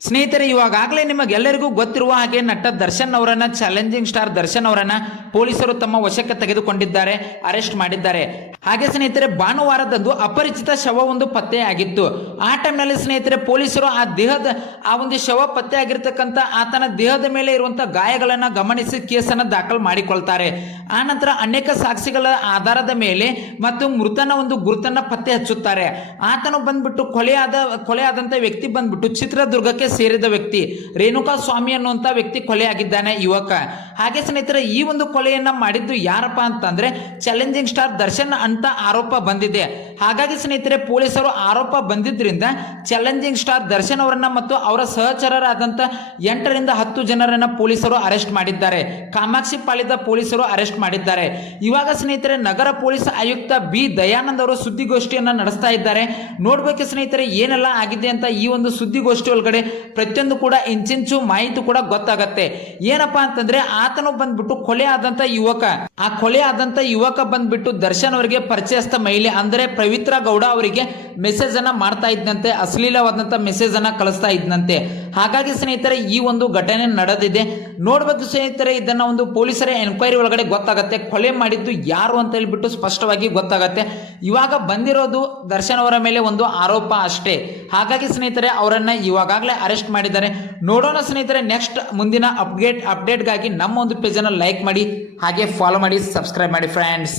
ಸ್ನೇಹಿತರೆ ಇವಾಗಲೇ ನಿಮಗೆಲ್ಲರಿಗೂ ಗೊತ್ತಿರುವ ಹಾಗೆ ನಟ ದರ್ಶನ್ ಅವರನ್ನ ಚಾಲೆಂಜಿಂಗ್ ಸ್ಟಾರ್ ದರ್ಶನ್ ಅವರನ್ನ ಪೊಲೀಸರು ತಮ್ಮ ವಶಕ್ಕೆ ತೆಗೆದುಕೊಂಡಿದ್ದಾರೆ ಅರೆಸ್ಟ್ ಮಾಡಿದ್ದಾರೆ. ಹಾಗೆ ಸ್ನೇಹಿತರೆ, ಭಾನುವಾರದಂದು ಅಪರಿಚಿತ ಶವ ಒಂದು ಪತ್ತೆಯಾಗಿತ್ತು. ಆ ಟೈಮ್ನಲ್ಲಿ ಸ್ನೇಹಿತರೆ, ಪೊಲೀಸರು ಆ ದೇಹದ, ಆ ಒಂದು ಶವ ಪತ್ತೆ ಆಗಿರ್ತಕ್ಕಂಥ ಆತನ ದೇಹದ ಮೇಲೆ ಇರುವಂತಹ ಗಾಯಗಳನ್ನ ಗಮನಿಸಿ ಕೇಸನ್ನು ದಾಖಲು ಮಾಡಿಕೊಳ್ತಾರೆ. ಆ ನಂತರ ಅನೇಕ ಸಾಕ್ಷಿಗಳ ಆಧಾರದ ಮೇಲೆ ಮತ್ತು ಮೃತನ ಒಂದು ಗುರುತನ್ನ ಪತ್ತೆ ಹಚ್ಚುತ್ತಾರೆ. ಆತನು ಬಂದ್ಬಿಟ್ಟು ಕೊಲೆಯಾದ, ಕೊಲೆಯಾದಂಥ ವ್ಯಕ್ತಿ ಬಂದ್ಬಿಟ್ಟು ಚಿತ್ರದುರ್ಗಕ್ಕೆ ಸೇರಿದ ವ್ಯಕ್ತಿ, ರೇಣುಕಾ ಸ್ವಾಮಿ ಅನ್ನುವಂಥ ವ್ಯಕ್ತಿ ಕೊಲೆಯಾಗಿದ್ದಾನೆ ಯುವಕ. ಹಾಗೆ ಸ್ನೇಹಿತರೆ, ಈ ಒಂದು ಕೊಲೆಯನ್ನ ಮಾಡಿದ್ದು ಯಾರಪ್ಪ ಅಂತಂದ್ರೆ ಚಾಲೆಂಜಿಂಗ್ ಸ್ಟಾರ್ ದರ್ಶನ್ ಅಂತ ಆರೋಪ ಬಂದಿದೆ. ಹಾಗಾಗಿ ಸ್ನೇಹಿತರೆ, ಪೊಲೀಸರು ಆರೋಪ ಬಂದಿದ್ದರಿಂದ ಚಾಲೆಂಜಿಂಗ್ ಸ್ಟಾರ್ ದರ್ಶನ್ ಅವರನ್ನ ಮತ್ತು ಅವರ ಸಹಚರರಾದಂಥ ಎಂಟರಿಂದ ಹತ್ತು ಜನರನ್ನ ಪೊಲೀಸರು ಅರೆಸ್ಟ್ ಮಾಡಿದ್ದಾರೆ. ಕಾಮಾಕ್ಷಿ ಪಾಳಿದ ಪೊಲೀಸರು ಅರೆಸ್ಟ್ ಮಾಡಿದ್ದಾರೆ. ಇವಾಗ ಸ್ನೇಹಿತರೆ, ನಗರ ಪೊಲೀಸ್ ಆಯುಕ್ತ ಬಿ ದಯಾನಂದ್ ಅವರು ಸುದ್ದಿಗೋಷ್ಠಿಯನ್ನ ನಡೆಸ್ತಾ ಇದ್ದಾರೆ. ನೋಡ್ಬೇಕು ಸ್ನೇಹಿತರೆ, ಏನೆಲ್ಲ ಆಗಿದೆ ಅಂತ ಈ ಒಂದು ಸುದ್ದಿಗೋಷ್ಠಿ ಒಳಗಡೆ ಪ್ರತಿಯೊಂದು ಕೂಡ ಇಂಚಿಂಚು ಮಾಹಿತಿ ಕೂಡ ಗೊತ್ತಾಗತ್ತೆ. ಏನಪ್ಪಾ ಅಂತಂದ್ರೆ, ಆತನು ಬಂದ್ಬಿಟ್ಟು ಕೊಲೆ ಆದಂತ ಯುವಕ. ಆ ಕೊಲೆ ಆದಂತ ಯುವಕ ಬಂದ್ಬಿಟ್ಟು ದರ್ಶನ್ ಅವರಿಗೆ ಪರಿಚಯಸ್ಥ ಮಹಿಳೆ ಅಂದರೆ ಪವಿತ್ರ ಗೌಡ ಅವರಿಗೆ ಮೆಸೇಜ್ ಅನ್ನ ಮಾಡ್ತಾ ಇದ್ದಂತೆ ಅಶ್ಲೀಲವಾದಂಥ ಮೆಸೇಜ್ ಅನ್ನ ಕಳಿಸ್ತಾ ಇದ್ದಂತೆ ಹಾಗಾಗಿ ಸ್ನೇಹಿತರೆ, ಈ ಒಂದು ಘಟನೆ ನಡೆದಿದೆ. ನೋಡ್ಬೇಕು ಸ್ನೇಹಿತರೆ, ಇದನ್ನ ಒಂದು ಪೊಲೀಸರ ಎನ್ಕ್ವೈರಿ ಒಳಗಡೆ ಗೊತ್ತಾಗತ್ತೆ. ಕೊಲೆ ಮಾಡಿದ್ದು ಯಾರು ಅಂತ ಹೇಳ್ಬಿಟ್ಟು ಸ್ಪಷ್ಟವಾಗಿ ಗೊತ್ತಾಗತ್ತೆ. ಇವಾಗ ಬಂದಿರೋದು ದರ್ಶನ್ ಅವರ ಮೇಲೆ ಒಂದು ಆರೋಪ ಅಷ್ಟೇ. ಹಾಗಾಗಿ ಸ್ನೇಹಿತರೆ, ಅವರನ್ನ ಇವಾಗಲೇ ಅರೆಸ್ಟ್ ಮಾಡಿದ್ದಾರೆ. ನೋಡೋಣ ಸ್ನೇಹಿತರೆ ನೆಕ್ಸ್ಟ್ ಮುಂದಿನ ಅಪ್ಡೇಟ್ ಅಪ್ಡೇಟ್ಗಾಗಿ ನಮ್ಮ ಒಂದು ಪೇಜನ್ನು ಲೈಕ್ ಮಾಡಿ, ಹಾಗೆ ಫಾಲೋ ಮಾಡಿ ಸಬ್ಸ್ಕ್ರೈಬ್ ಮಾಡಿ ಫ್ರೆಂಡ್ಸ್